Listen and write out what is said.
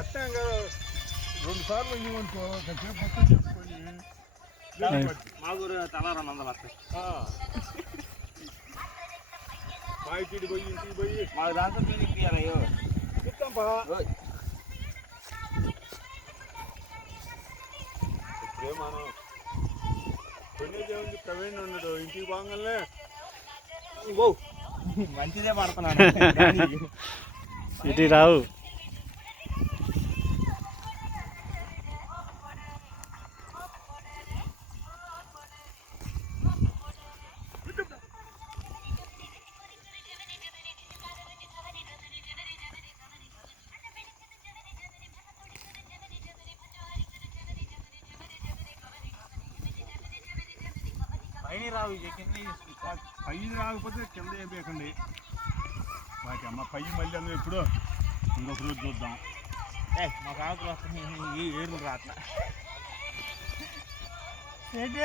అట్లా 2 సార్లు ఇవ్వనుకో చెప్పుకొని మాగూరు తలా 200 వస్తాయి. మా ఇంటికి పోయి ఇంటికి పోయి మాకు దాంట్లో మీకు తీయాలయ్యో చెప్తాంపా. ఇప్పుడే మనం కొనేదేముంది, ప్రవీణ్ ఉన్నాడు ఇంటికి బాగానే మంచిదే పడుతున్నాను. ఇటు రావు. పైన రాకపోతే కింద వేయకండి వాటి అమ్మ పై మళ్ళీ అందరూ ఎప్పుడు ఇంకొక రోజు చూద్దాం. మాకు ఆకులు వస్తుంది, ఏర్లు రాట్లా. ఏంటి